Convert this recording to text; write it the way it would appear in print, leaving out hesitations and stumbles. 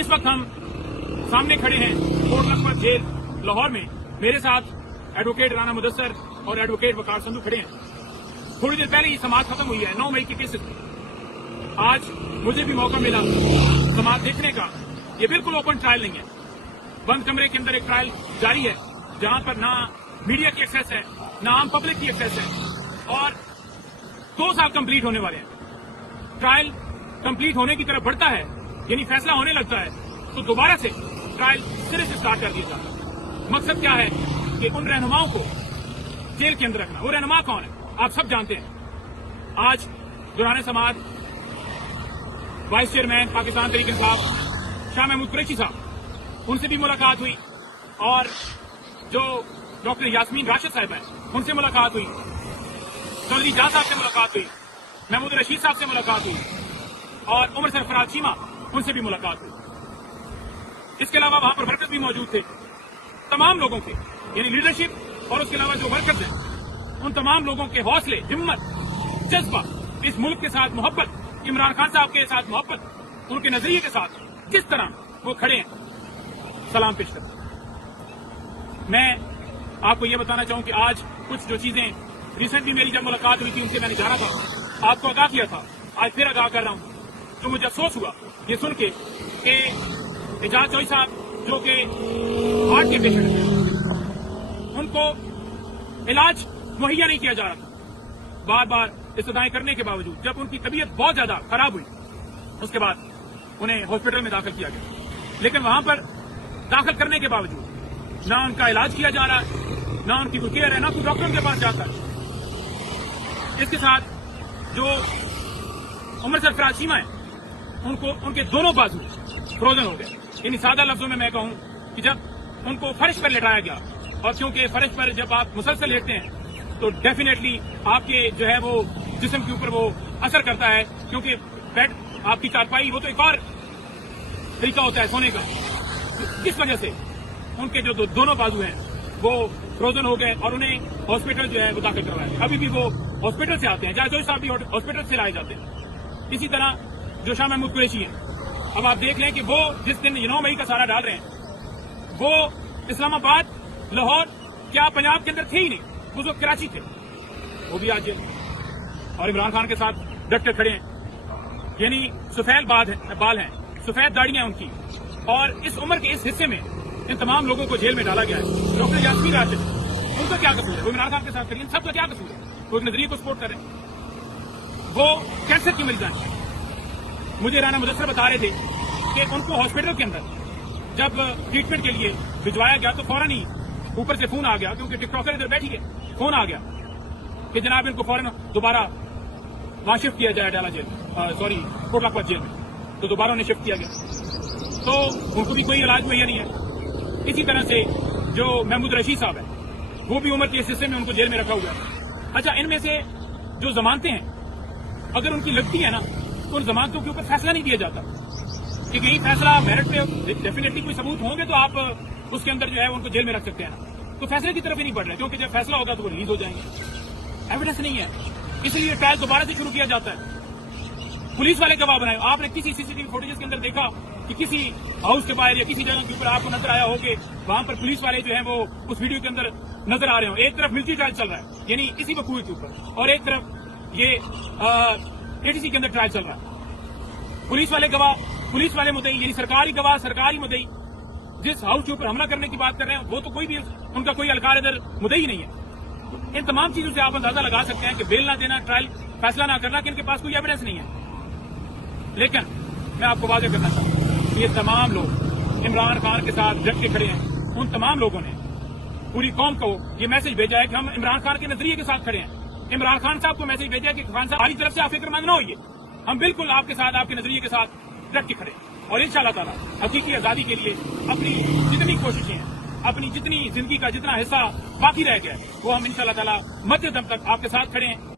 इस वक्त हम सामने खड़े हैं कोट लखपत जेल लाहौर में। मेरे साथ एडवोकेट राना मुदस्सर और एडवोकेट वकार संधू खड़े हैं। थोड़ी देर पहले ये समाअत खत्म हुई है 9 मई के केसेस में। आज मुझे भी मौका मिला समाअत देखने का। ये बिल्कुल ओपन ट्रायल नहीं है, बंद कमरे के अंदर एक ट्रायल जारी है जहां पर ना मीडिया की एक्सेस है ना आम पब्लिक की एक्सेस है, और 2 साल कंप्लीट होने वाले हैं। ट्रायल कंप्लीट होने की तरफ बढ़ता है, यानी फैसला होने लगता है, तो दोबारा से ट्रायल सिरे से स्टार्ट कर दिया जाता है। मकसद क्या है कि उन रहनुमाओं को जेल के अंदर रखना। वो रहनुमा कौन है आप सब जानते हैं। आज दौरान समाअत वाइस चेयरमैन पाकिस्तान तहरीक इंसाफ शाह महमूद कुरैशी साहब, उनसे भी मुलाकात हुई, और जो डॉक्टर यास्मीन राशिद साहब हैं उनसे मुलाकात हुई, चौधरी जाह साहब से मुलाकात हुई, महमूद रशीद साहब से मुलाकात हुई, और उमर सरफराज चीमा उनसे भी मुलाकात हुई। इसके अलावा वहां पर वर्कर्स भी मौजूद थे। तमाम लोगों के यानी लीडरशिप और उसके अलावा जो वर्कर्स हैं, उन तमाम लोगों के हौसले, हिम्मत, जज्बा, इस मुल्क के साथ मोहब्बत, इमरान खान साहब के साथ मोहब्बत, उनके नजरिए के साथ जिस तरह वो खड़े हैं, सलाम पेश करते हैं। मैं आपको ये बताना चाहूं कि आज कुछ जो चीजें रिसेंटली मेरी जब मुलाकात हुई थी उनसे मैंने जाना था, आपको आगाह किया था, आज फिर आगाह कर रहा हूं। तो मुझे अफसोस हुआ ये सुन के कि एजाज चौधरी साहब जो कि हार्ट के पेशेंट थे, उनको इलाज मुहैया नहीं किया जा रहा था। बार बार इस्तदाएं करने के बावजूद जब उनकी तबीयत बहुत ज्यादा खराब हुई, उसके बाद उन्हें हॉस्पिटल में दाखिल किया गया। लेकिन वहां पर दाखिल करने के बावजूद ना उनका इलाज किया जा रहा है, ना उनकी कोई केयर है, ना कोई डॉक्टर के पास जाता है। इसके साथ जो उमर सरफराज चीमा है, उनके दोनों बाजू फ्रोजन हो गए। यानी सादा लफ्जों में मैं कहूं कि जब उनको फर्श पर लेटाया गया, और क्योंकि फर्श पर जब आप मुसलसल लेटते हैं तो डेफिनेटली आपके जो है वो जिस्म के ऊपर वो असर करता है, क्योंकि बेड आपकी चारपाई वो तो एक और तरीका होता है सोने का। इस वजह से उनके जो दोनों बाजू हैं वो फ्रोजन हो गए, और उन्हें हॉस्पिटल जो है वो दाखिल करवाया। अभी भी वो हॉस्पिटल से आते हैं, जायद साहब भी हॉस्पिटल से लाए जाते हैं। इसी तरह जो शाह महमूद कुरैशी हैं, अब आप देख लें कि वो जिस दिन 9 मई का सारा डाल रहे हैं, वो इस्लामाबाद, लाहौर, क्या पंजाब के अंदर थे ही नहीं, वो जो कराची थे, वो भी आज और इमरान खान के साथ डट कर खड़े हैं। यानी सफेद बाल हैं, सफेद दाढ़ियां उनकी, और इस उम्र के इस हिस्से में इन तमाम लोगों को जेल में डाला गया है। डॉक्टर यास्मीन राशिद, उनका क्या कसूर है? वो इमरान खान के साथ करिए, सबका क्या कसूर है? वो एक नजरिए को सपोर्ट कर रहे हैं। वो कैंसर की मरीज हैं। मुझे राना मुदस्सर बता रहे थे कि उनको हॉस्पिटल के अंदर जब ट्रीटमेंट के लिए भिजवाया गया तो फौरन ही ऊपर से फोन आ गया, क्योंकि टिकटॉकर इधर बैठी है, फोन आ गया कि जनाब इनको फौरन दोबारा वहां शिफ्ट किया जाए डाला jail, sorry Kot Lakhpat jail में। तो दोबारा उन्हें शिफ्ट किया गया, तो उनको भी कोई इलाज मुहैया नहीं है। इसी तरह से जो महमूद रशीद साहब है, वो भी उम्र के इस हिस्से में उनको जेल में रखा हुआ है। अच्छा, इनमें से जो जमानतें हैं अगर उनकी लगती है ना, तो उन जमानतों के ऊपर फैसला नहीं दिया जाता कि कहीं फैसला मेरिट पे डेफिनेटली कोई सबूत होंगे तो आप उसके अंदर जो है उनको जेल में रख सकते हैं ना, तो फैसले की तरफ ही नहीं बढ़ रहे, क्योंकि जब फैसला होगा तो वो रिलीज हो जाएंगे। एविडेंस नहीं है, इसलिए ट्रायल दोबारा से शुरू किया जाता है। पुलिस वाले गवाह बनाए। आपने किसी सीसीटीवी फुटेज के अंदर देखा कि किसी हाउस के बाहर या किसी जगह के ऊपर आपको नजर आया हो कि वहां पर पुलिस वाले जो है वो उस वीडियो के अंदर नजर आ रहे हो? एक तरफ मिलिट्री ट्रायल चल रहा है, यानी इसी वकूए के ऊपर, और एक तरफ ये एटीसी के अंदर ट्रायल चल रहा है। पुलिस वाले गवाह, पुलिस वाले मुद्दई, यानी सरकारी गवाह, सरकारी मुद्दई जिस हाउस के ऊपर हमला करने की बात कर रहे हैं, वो तो कोई भी उनका कोई अलकार इधर मुद्दई नहीं है। इन तमाम चीजों से आप अंदाजा लगा सकते हैं कि बेल ना देना, ट्रायल फैसला ना करना, कि इनके पास कोई एविडेंस नहीं है। लेकिन मैं आपको वादे करना चाहता हूं कि ये तमाम लोग इमरान खान के साथ डट के खड़े हैं। उन तमाम लोगों ने पूरी कौम को ये मैसेज भेजा है कि हम इमरान खान के नजरिए के साथ खड़े हैं। इमरान खान साहब को मैसेज भेजा है कि खान साहब हमारी तरफ से आप फिक्रमंद ना होइए, हम बिल्कुल आपके साथ, आपके नजरिए के साथ डट के खड़े, और इंशाअल्लाह ताला हकीकी आजादी के लिए अपनी जितनी कोशिशें हैं, अपनी जितनी जिंदगी का जितना हिस्सा बाकी रह गया है, वो हम इंशाअल्लाह ताला मध्य दम तक आपके साथ खड़े हैं।